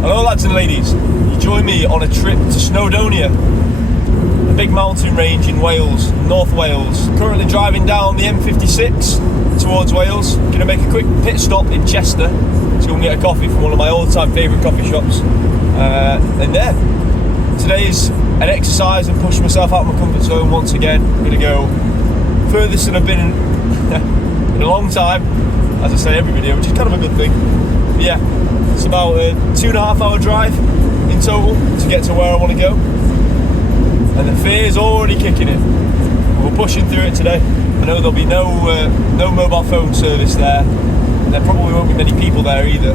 Hello lads and ladies, you join me on a trip to Snowdonia, a big mountain range in Wales, North Wales. Currently driving down the Ep.3 towards Wales. Gonna make a quick pit stop in Chester to go and get a coffee from one of my all-time favourite coffee shops. And yeah, today's an exercise and push myself out of my comfort zone once again. I'm gonna go furthest than I've been in a long time, as I say every video, which is kind of a good thing. But yeah, it's about a 2.5 hour drive in total to get to where I want to go, and the fear's already kicking in. We're pushing through it today. I know there'll be no mobile phone service there, and there probably won't be many people there either.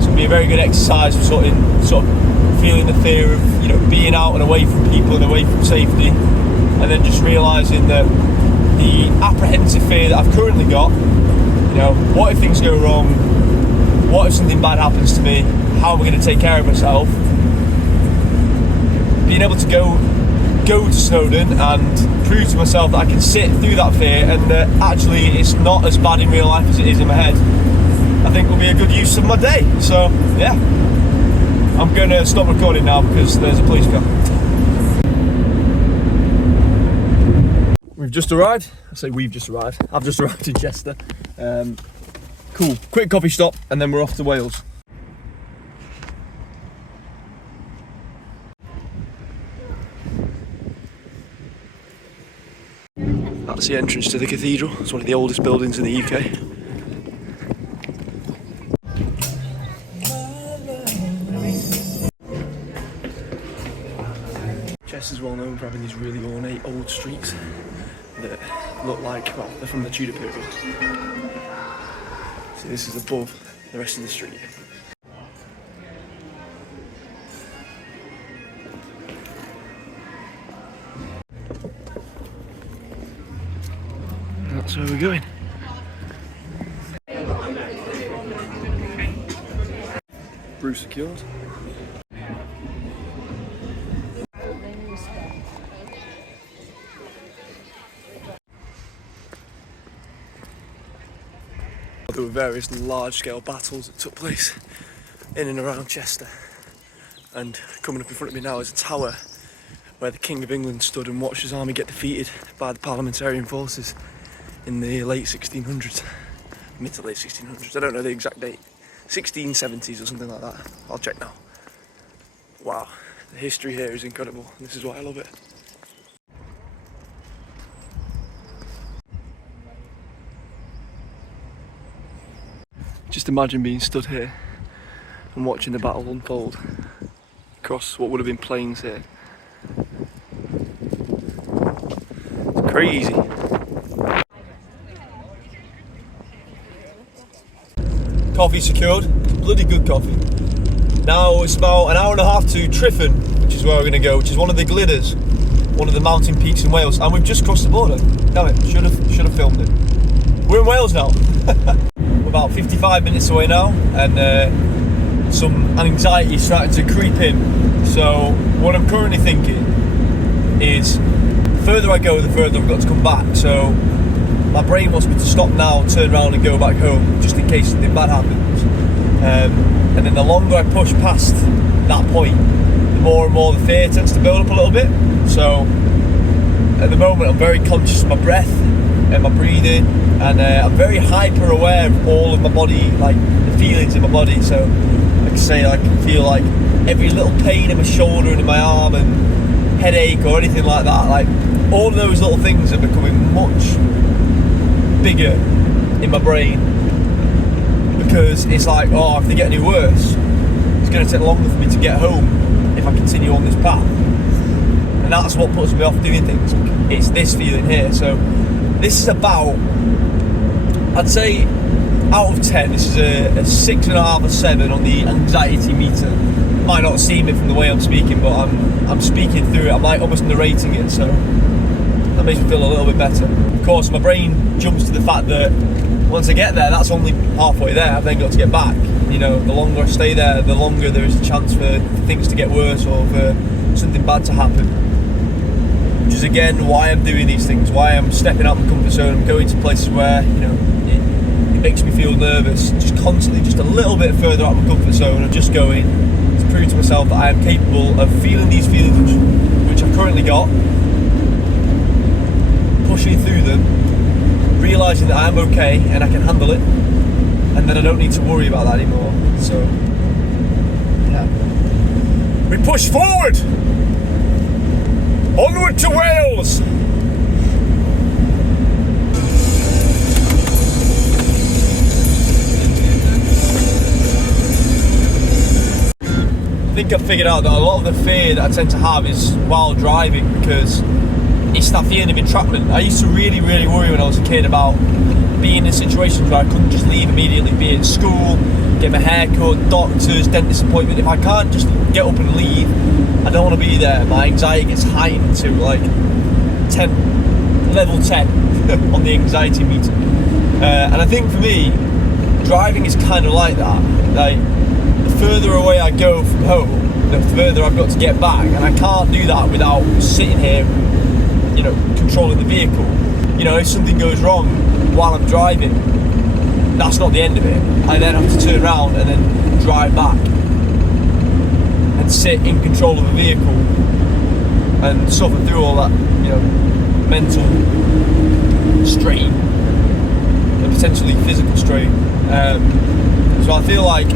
So it'll be a very good exercise for sort of feeling the fear of being out and away from people and away from safety, and then just realising that the apprehensive fear that I've currently got, what if things go wrong? What if something bad happens to me? How am I going to take care of myself? Being able to go to Snowdon and prove to myself that I can sit through that fear and that actually it's not as bad in real life as it is in my head, I think will be a good use of my day. So yeah, I'm going to stop recording now because there's a police car. We've just arrived. I say we've just arrived. I've just arrived in Chester. Cool, quick coffee stop and then we're off to Wales. That's the entrance to the cathedral. It's one of the oldest buildings in the UK. Chester's well known for having these really ornate old streets that look like, well, they're from the Tudor period. See, this is above the rest of the street. That's where we're going. Roof secured. There were various large-scale battles that took place in and around Chester, and coming up in front of me now is a tower where the King of England stood and watched his army get defeated by the Parliamentarian forces in the late 1600s, mid to late 1600s, I don't know the exact date, 1670s or something like that, I'll check now. Wow, the history here is incredible, this is why I love it. Just imagine being stood here and watching the battle unfold across what would have been plains here. It's crazy. Coffee secured, bloody good coffee. Now it's about an hour and a half to Tryfan, which is where we're going to go, which is one of the Gliders, one of the mountain peaks in Wales, and we've just crossed the border. Damn it, should have filmed it. We're in Wales now. About 55 minutes away now, and some anxiety is starting to creep in. So what I'm currently thinking is, the further I go, the further I've got to come back. So my brain wants me to stop now, turn around and go back home, just in case something bad happens. And then the longer I push past that point, the more and more the fear tends to build up a little bit. So at the moment I'm very conscious of my breath and my breathing, and I'm very hyper aware of all of my body, like the feelings in my body. So I can say I can feel like every little pain in my shoulder and in my arm and headache or anything like that. Like all of those little things are becoming much bigger in my brain, because it's like, oh, if they get any worse, it's going to take longer for me to get home if I continue on this path. And that's what puts me off doing things. It's this feeling here. So this is about, I'd say, out of 10, this is a 6.5 or 7 on the anxiety meter. Might not seem it from the way I'm speaking, but I'm speaking through it. I'm like almost narrating it, so that makes me feel a little bit better. Of course, my brain jumps to the fact that once I get there, that's only halfway there. I've then got to get back. The longer I stay there, the longer there is a chance for things to get worse or for something bad to happen. Which is again why I'm doing these things, why I'm stepping out of my comfort zone, I'm going to places where it makes me feel nervous, just constantly, just a little bit further out of my comfort zone, and just going to prove to myself that I am capable of feeling these feelings which I've currently got, pushing through them, realising that I'm okay and I can handle it, and then I don't need to worry about that anymore. So, yeah. We push forward! Onward to Wales! I think I've figured out that a lot of the fear that I tend to have is while driving, because it's that feeling of entrapment. I used to really worry when I was a kid about being in situations where I couldn't just leave immediately, be it school, get my hair cut, doctors, dentist appointment. If I can't just get up and leave, I don't want to be there. My anxiety gets heightened to like level 10 on the anxiety meter. And I think for me, driving is kind of like that. Like, the further away I go from home, the further I've got to get back, and I can't do that without sitting here, you know, controlling the vehicle. You know, if something goes wrong while I'm driving, that's not the end of it. I then have to turn around and then drive back and sit in control of the vehicle and suffer through all that, you know, mental strain and potentially physical strain. So I feel like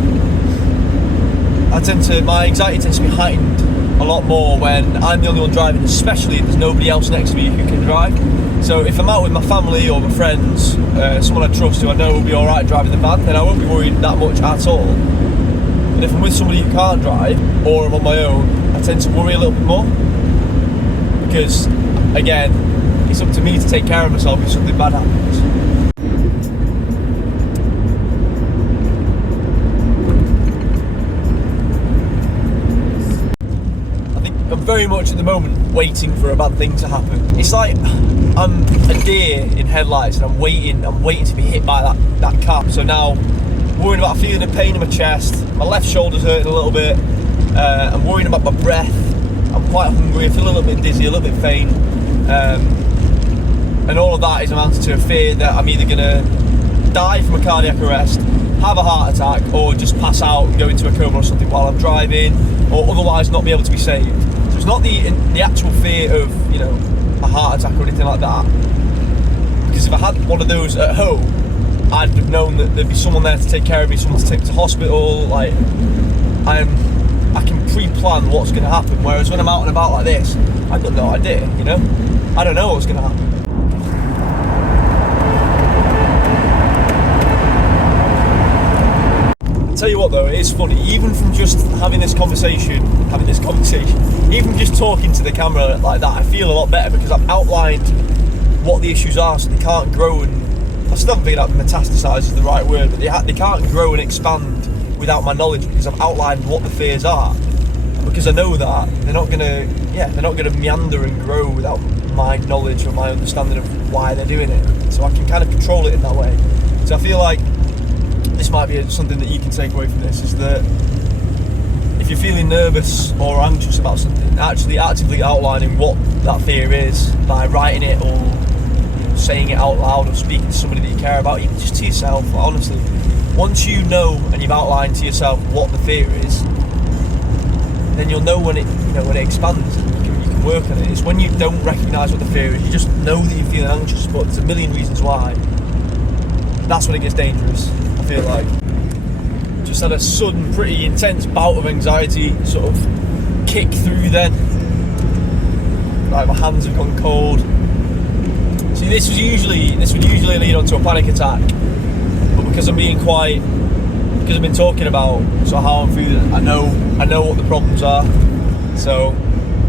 my anxiety tends to be heightened a lot more when I'm the only one driving, especially if there's nobody else next to me who can drive. So if I'm out with my family or my friends, someone I trust who I know will be alright driving the van, then I won't be worried that much at all. But if I'm with somebody who can't drive, or I'm on my own, I tend to worry a little bit more. Because, again, it's up to me to take care of myself if something bad happens. I'm very much at the moment waiting for a bad thing to happen. It's like I'm a deer in headlights and I'm waiting to be hit by that car. So now, worrying about feeling a pain in my chest, my left shoulder's hurting a little bit, I'm worrying about my breath, I'm quite hungry, I feel a little bit dizzy, a little bit faint, and all of that is amounted to a fear that I'm either going to die from a cardiac arrest, have a heart attack, or just pass out and go into a coma or something while I'm driving, or otherwise not be able to be saved. So it's not the actual fear of, you know, a heart attack or anything like that, because if I had one of those at home, I'd have known that there'd be someone there to take care of me, someone to take me to hospital. Like, I can pre-plan what's going to happen, whereas when I'm out and about like this, I've got no idea, you know? I don't know what's going to happen. Tell you what though, it is funny, even from just having this conversation, even just talking to the camera like that, I feel a lot better because I've outlined what the issues are so they can't grow, and I still haven't figured out metastasize is the right word, but they can't grow and expand without my knowledge, because I've outlined what the fears are. And because I know that, they're not gonna meander and grow without my knowledge or my understanding of why they're doing it. So I can kind of control it in that way. So I feel like this might be something that you can take away from this, is that if you're feeling nervous or anxious about something, actually actively outlining what that fear is by writing it, or saying it out loud, or speaking to somebody that you care about, even just to yourself. Honestly, once you know and you've outlined to yourself what the fear is, then you'll know when it expands, and you can work on it. It's when you don't recognise what the fear is, you just know that you're feeling anxious, but there's a million reasons why. That's when it gets dangerous, I feel like. Just had a sudden, pretty intense bout of anxiety sort of kick through then. Like, my hands have gone cold. See, this would usually lead on to a panic attack, but because I've been talking about sort of how I'm feeling, I know what the problems are, so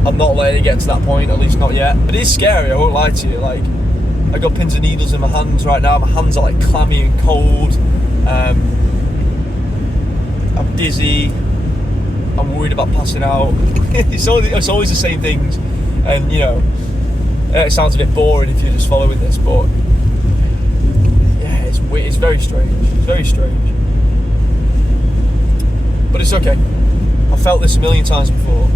I'm not letting it get to that point, at least not yet. But it is scary, I won't lie to you. Like, I got pins and needles in my hands right now. My hands are like clammy and cold. I'm dizzy. I'm worried about passing out. It's always the same things, and you know, it sounds a bit boring if you're just following this, but yeah, it's weird. It's very strange. It's very strange, but it's okay. I've felt this a million times before,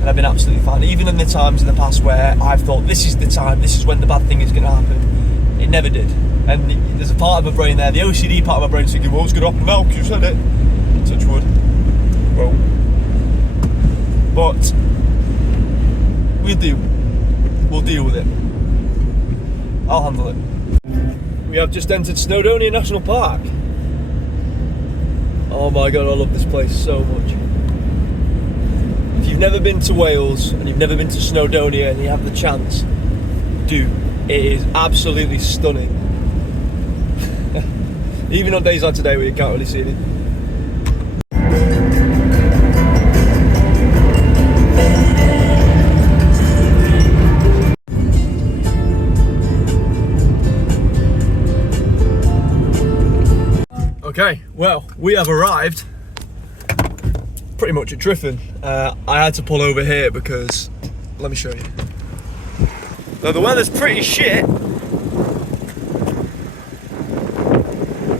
and I've been absolutely fine. Even in the times in the past where I've thought, this is the time, this is when the bad thing is going to happen, It never did. And there's a part of my brain there, the OCD part of my brain thinking, well, it's going to happen now because you said it. Touch wood. Well. But we'll deal with it. I'll handle it. We have just entered Snowdonia National Park. Oh my god, I love this place so much. If you've never been to Wales and you've never been to Snowdonia and you have the chance, do. It is absolutely stunning. Even on days like today where you can't really see anything. Okay, well, we have arrived pretty much at Tryfan. I had to pull over here because, let me show you. Though the weather's pretty shit,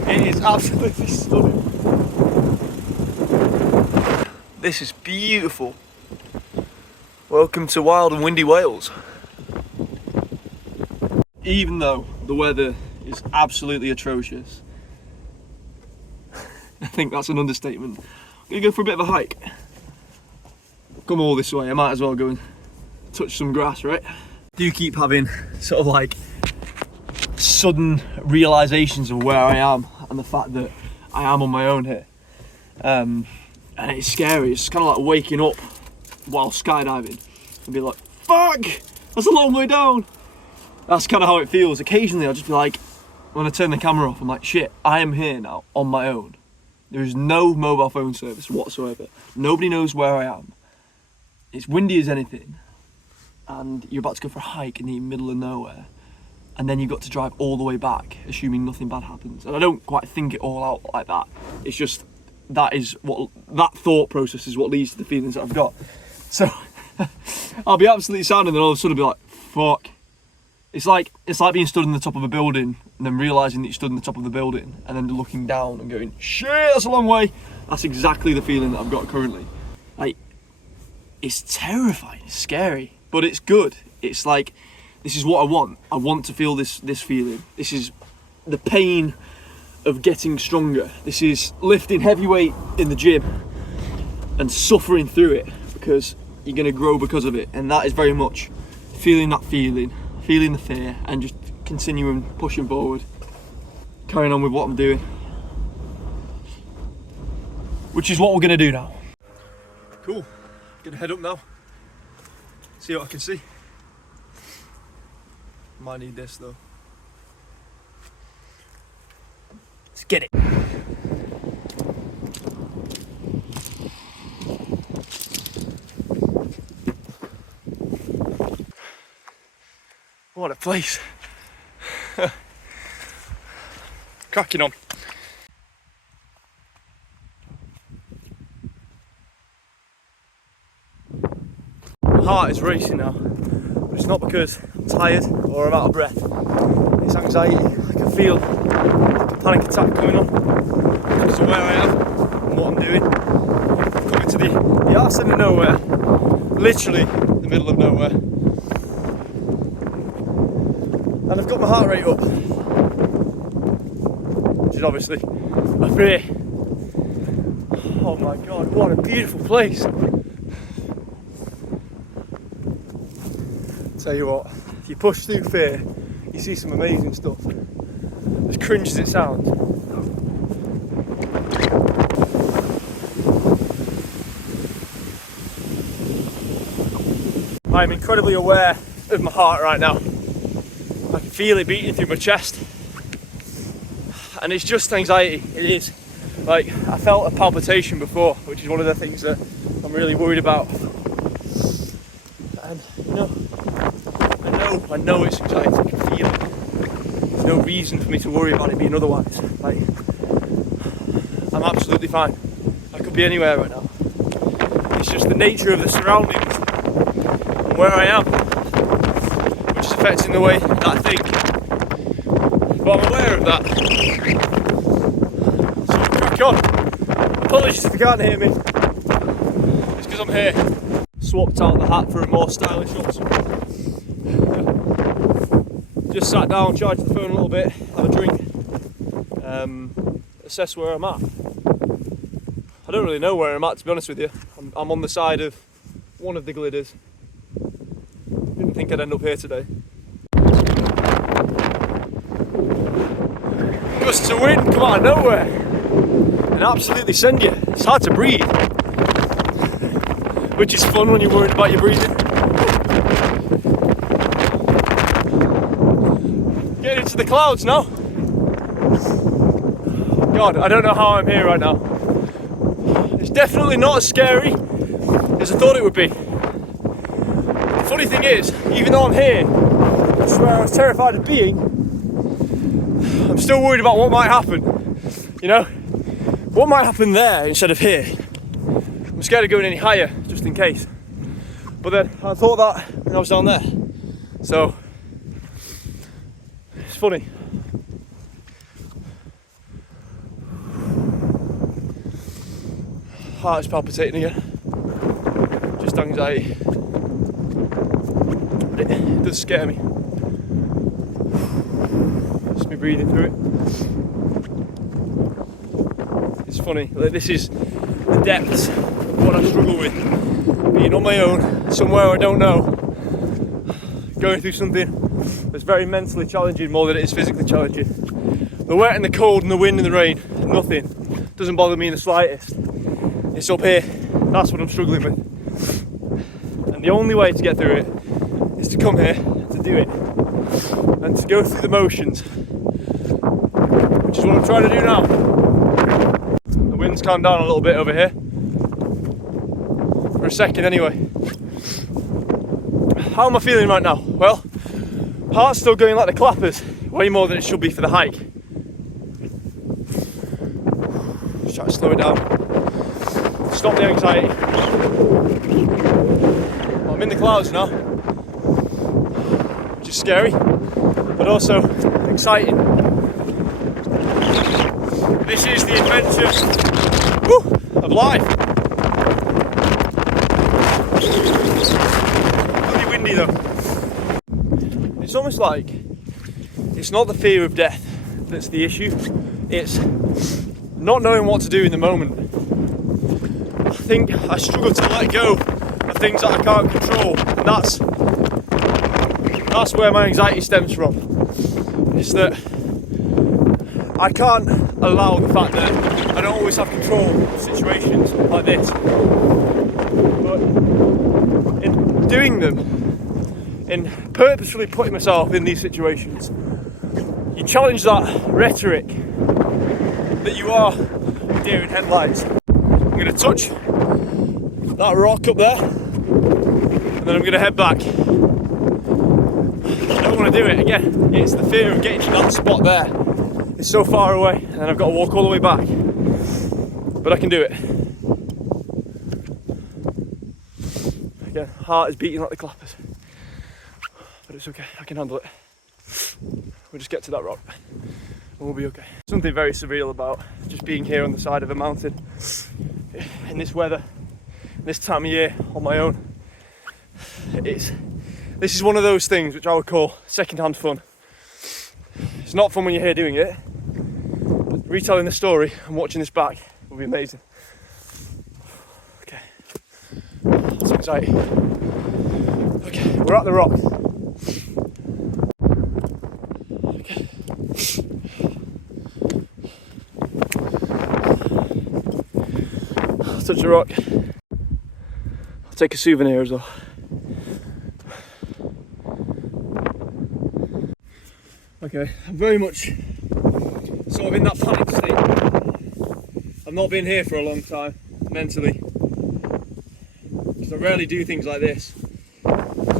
it is absolutely stunning. This is beautiful. Welcome to wild and windy Wales. Even though the weather is absolutely atrocious, I think that's an understatement. I'm gonna go for a bit of a hike. Come all this way, I might as well go and touch some grass, right? Do you keep having sort of like sudden realizations of where I am and the fact that I am on my own here. And it's scary, it's kind of like waking up while skydiving and be like, fuck, that's a long way down. That's kind of how it feels. Occasionally I'll just be like, when I turn the camera off, I'm like, shit, I am here now on my own. There is no mobile phone service whatsoever. Nobody knows where I am. It's windy as anything. And you're about to go for a hike in the middle of nowhere. And then you've got to drive all the way back, assuming nothing bad happens. And I don't quite think it all out like that. It's just, that thought process is what leads to the feelings that I've got. So, I'll be absolutely sound and then all of a sudden I'll be like, fuck. It's like being stood on the top of a building and then realising that you stood on the top of the building and then looking down and going, shit, that's a long way. That's exactly the feeling that I've got currently. Like, it's terrifying, it's scary, but it's good. It's like, this is what I want. I want to feel this feeling. This is the pain of getting stronger. This is lifting heavy weight in the gym and suffering through it because you're gonna grow because of it. And that is very much feeling that feeling the fear and just continuing pushing forward, carrying on with what I'm doing, which is what we're gonna do now. Cool, gonna head up now, see what I can see. Might need this though. Let's get it. What a place. Cracking on. My heart is racing now, but it's not because I'm tired or I'm out of breath. It's anxiety. I can feel like a panic attack coming on because of where I am and what I'm doing. I'm coming to the arse end of nowhere, literally the middle of nowhere. And I've got my heart rate up, which is obviously a fear. Oh my god, what a beautiful place. Tell you what, if you push through fear, you see some amazing stuff. As cringe as it sounds. I'm incredibly aware of my heart right now. I can feel it beating through my chest. And it's just anxiety, it is. Like, I felt a palpitation before, which is one of the things that I'm really worried about. And, you know, I know it's anxiety, I can feel it. There's no reason for me to worry about it being otherwise. Like, I'm absolutely fine. I could be anywhere right now. It's just the nature of the surroundings and where I am, which is affecting the way that I think. But I'm aware of that. So crack on. Apologies if you can't hear me. It's because I'm here. Swapped out the hat for a more stylish shot. Just sat down, charged the phone a little bit, have a drink, assess where I'm at. I don't really know where I'm at, to be honest with you. I'm on the side of one of the glidders. Didn't think I'd end up here today. Gusts of wind come out of nowhere and absolutely send you. It's hard to breathe, which is fun when you're worried about your breathing. Getting into the clouds now. God, I don't know how I'm here right now. It's definitely not as scary as I thought it would be. The funny thing is, even though I'm here, that's where I was terrified of being, I'm still worried about what might happen. You know? What might happen there instead of here? I'm scared of going any higher, just in case. But then I thought that when I was down there. So, it's funny. Heart is palpitating again. Just anxiety. But it does scare me. Just me breathing through it. It's funny. Like, this is the depths of what I struggle with. Being on my own, somewhere I don't know. Going through something that's very mentally challenging more than it is physically challenging. The wet and the cold and the wind and the rain, nothing. Doesn't bother me in the slightest. It's up here, that's what I'm struggling with. And the only way to get through it is to come here, to do it, and to go through the motions, which is what I'm trying to do now. The wind's calmed down a little bit over here, for a second anyway. How am I feeling right now? Well, heart's still going like the clappers, way more than it should be for the hike. Just try to slow it down. Stop the anxiety. Well, I'm in the clouds now, which is scary, but also exciting. This is the adventure of life. Bloody windy though. It's almost like it's not the fear of death that's the issue, it's not knowing what to do in the moment. I think I struggle to let go of things that I can't control, and that's where my anxiety stems from. It's that I can't allow the fact that I don't always have control of situations like this. But in doing them, in purposefully putting myself in these situations, you challenge that rhetoric that you are deer in headlights. I'm going to touch that rock up there, and then I'm going to head back. I don't want to do it again. It's the fear of getting to that spot there. It's so far away, and I've got to walk all the way back. But I can do it. Again, heart is beating like the clappers. But it's okay, I can handle it. We'll just get to that rock, and we'll be okay. Something very surreal about just being here on the side of a mountain in this weather, this time of year, on my own. This is one of those things which I would call second-hand fun. It's not fun when you're here doing it, but retelling the story and watching this back will be amazing. Okay, that's anxiety. Okay, we're at the rock. Okay. I'll touch the rock. I'll take a souvenir as well. Okay, I'm very much sort of in that panic state. I've not been here for a long time, mentally, because I rarely do things like this. So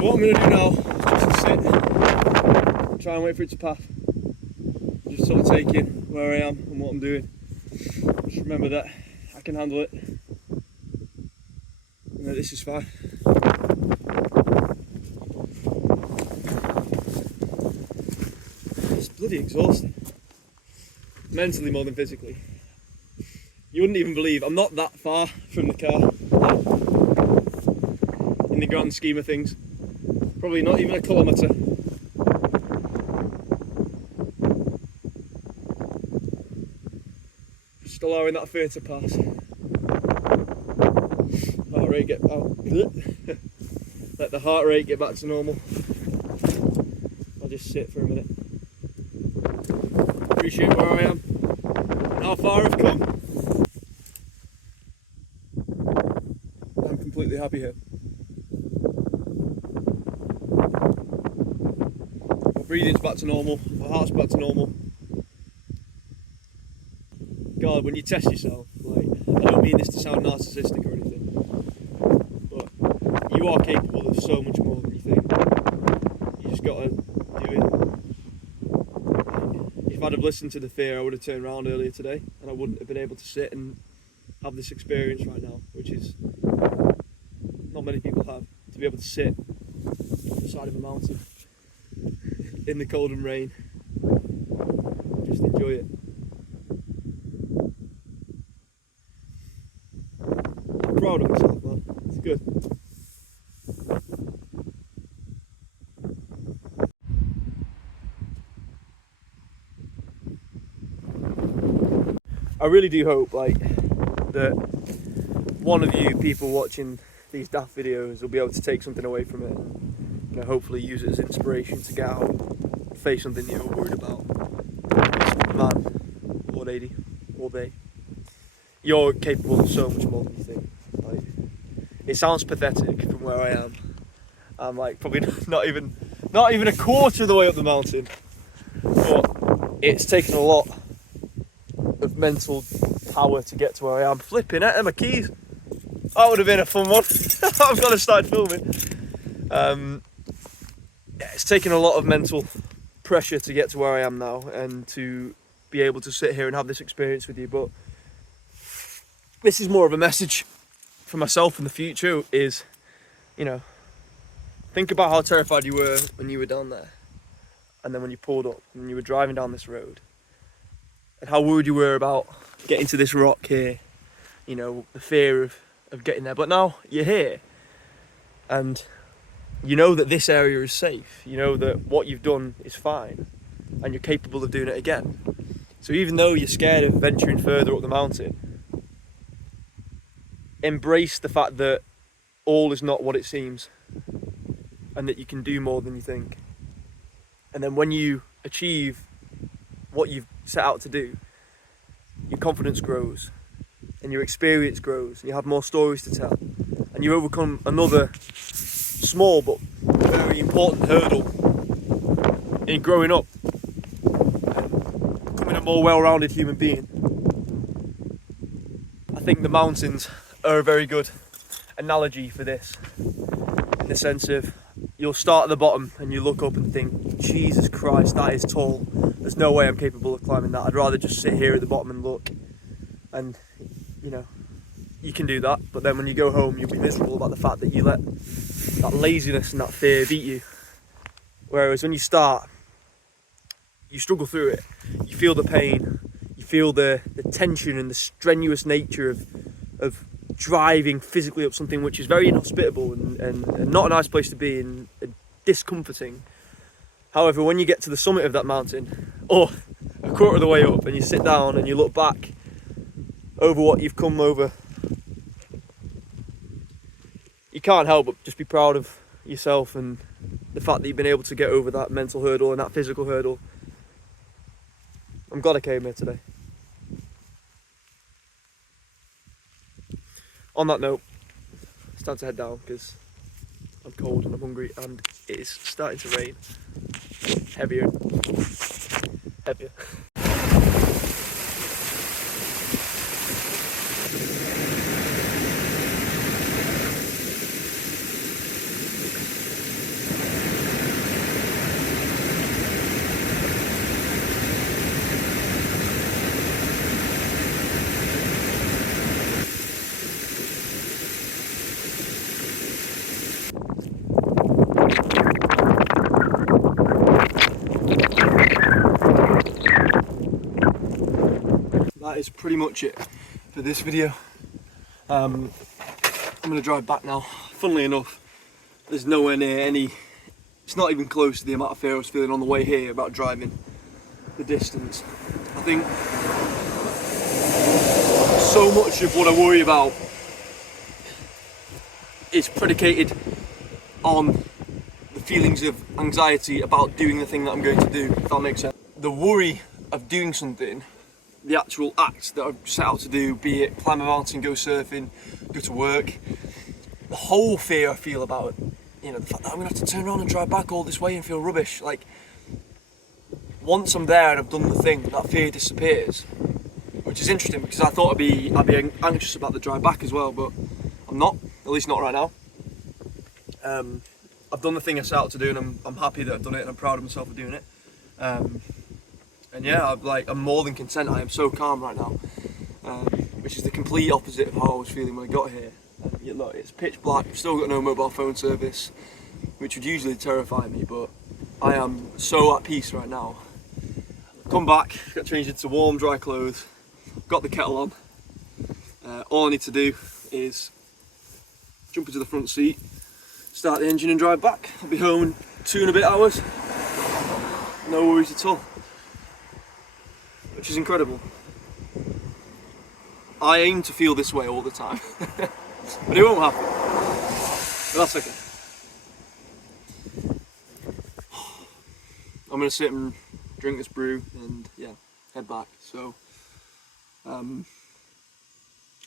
what I'm going to do now is just sit, try and wait for it to pass. Just sort of take in where I am and what I'm doing. Just remember that I can handle it, and that this is fine. It's bloody exhausting. Mentally more than physically. You wouldn't even believe I'm not that far from the car in the grand scheme of things. Probably not even a kilometre. allowing that fear to pass. Heart rate get out. Let the heart rate get back to normal. I'll just sit for a minute. Appreciate where I am and how far I've come. I'm completely happy here. My breathing's back to normal, my heart's back to normal. God, when you test yourself, like, I don't mean this to sound narcissistic or anything, but you are capable of so much more than you think. You just gotta do it. If I'd have listened to the fear, I would have turned around earlier today and I wouldn't have been able to sit and have this experience right now, which is not many people have, to be able to sit on the side of a mountain in the cold and rain, just enjoy it. I'm proud of myself, man. It's good. I really do hope, like, that one of you people watching these daft videos will be able to take something away from it. You know, hopefully use it as inspiration to get out and face something you're worried about. Man, or lady, or they, you're capable of so much more than you think. Like, it sounds pathetic from where I am. I'm like probably not even a quarter of the way up the mountain, but it's taken a lot of mental power to get to where I am. Flipping out my keys. That would have been a fun one. I've got to start filming. Yeah, it's taken a lot of mental pressure to get to where I am now and to be able to sit here and have this experience with you. But this is more of a message for myself in the future is, you know, think about how terrified you were when you were down there. And then when you pulled up and you were driving down this road. And how worried you were about getting to this rock here. You know, the fear of getting there. But now you're here. And you know that this area is safe. You know that what you've done is fine. And you're capable of doing it again. So even though you're scared of venturing further up the mountain, embrace the fact that all is not what it seems. And that you can do more than you think. And then when you achieve what you've set out to do, your confidence grows and your experience grows and you have more stories to tell and you overcome another small but very important hurdle in growing up and becoming a more well-rounded human being. I think the mountains are a very good analogy for this, in the sense of you'll start at the bottom and you look up and think, Jesus Christ, that is tall. There's no way I'm capable of climbing that. I'd rather just sit here at the bottom and look. And, you know, you can do that. But then when you go home, you'll be miserable about the fact that you let that laziness and that fear beat you. Whereas when you start, you struggle through it. You feel the pain. You feel the tension and the strenuous nature of driving physically up something which is very inhospitable and not a nice place to be and discomforting. However, when you get to the summit of that mountain, or a quarter of the way up, and you sit down and you look back over what you've come over, you can't help but just be proud of yourself and the fact that you've been able to get over that mental hurdle and that physical hurdle. I'm glad I came here today. On that note, it's time to head down because I'm cold and I'm hungry and it is starting to rain. Heavier. That is pretty much it for this video. I'm going to drive back now. Funnily enough, there's nowhere near any, it's not even close to the amount of fear I was feeling on the way here about driving the distance. I think so much of what I worry about is predicated on the feelings of anxiety about doing the thing that I'm going to do, if that makes sense. The worry of doing something, the actual act that I've set out to do, be it climb a mountain, go surfing, go to work, the whole fear I feel about it, you know, the fact that I'm gonna have to turn around and drive back all this way and feel rubbish, like, once I'm there and I've done the thing, that fear disappears, which is interesting because I thought I'd be anxious about the drive back as well, but I'm not, at least not right now. I've done the thing I set out to do, and I'm happy that I've done it, and I'm proud of myself for doing it. And yeah, I'm more than content. I am so calm right now, which is the complete opposite of how I was feeling when I got here. Yeah, look, it's pitch black. I've still got no mobile phone service, which would usually terrify me, but I am so at peace right now. Come back, got changed into warm, dry clothes, got the kettle on. All I need to do is jump into the front seat, start the engine and drive back. I'll be home in 2 and a bit hours. No worries at all. Which is incredible. I aim to feel this way all the time. But it won't happen. But that's okay. I'm gonna sit and drink this brew and yeah, head back. So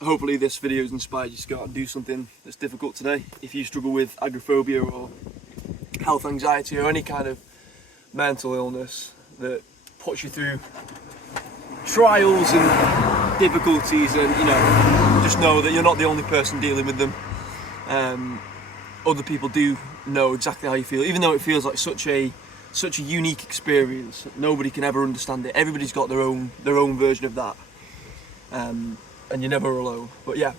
hopefully this video has inspired you to go out and do something that's difficult today. If you struggle with agoraphobia or health anxiety or any kind of mental illness that puts you through trials and difficulties, and you know, just know that you're not the only person dealing with them. Other people do know exactly how you feel, even though it feels like such a unique experience. Nobody can ever understand it. Everybody's got their own version of that, and you're never alone. But yeah,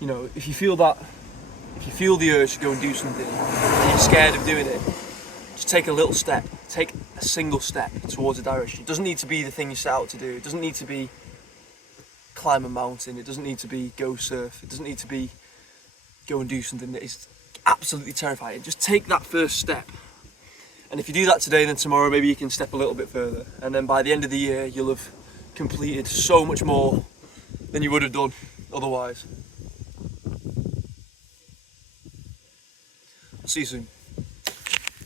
you know, if you feel the urge to go and do something and you're scared of doing it, just take a little step, take a single step towards a direction. It doesn't need to be the thing you set out to do. It doesn't need to be climb a mountain. It doesn't need to be go surf. It doesn't need to be go and do something that is absolutely terrifying. Just take that first step. And if you do that today, then tomorrow maybe you can step a little bit further. And then by the end of the year, you'll have completed so much more than you would have done otherwise. I'll see you soon.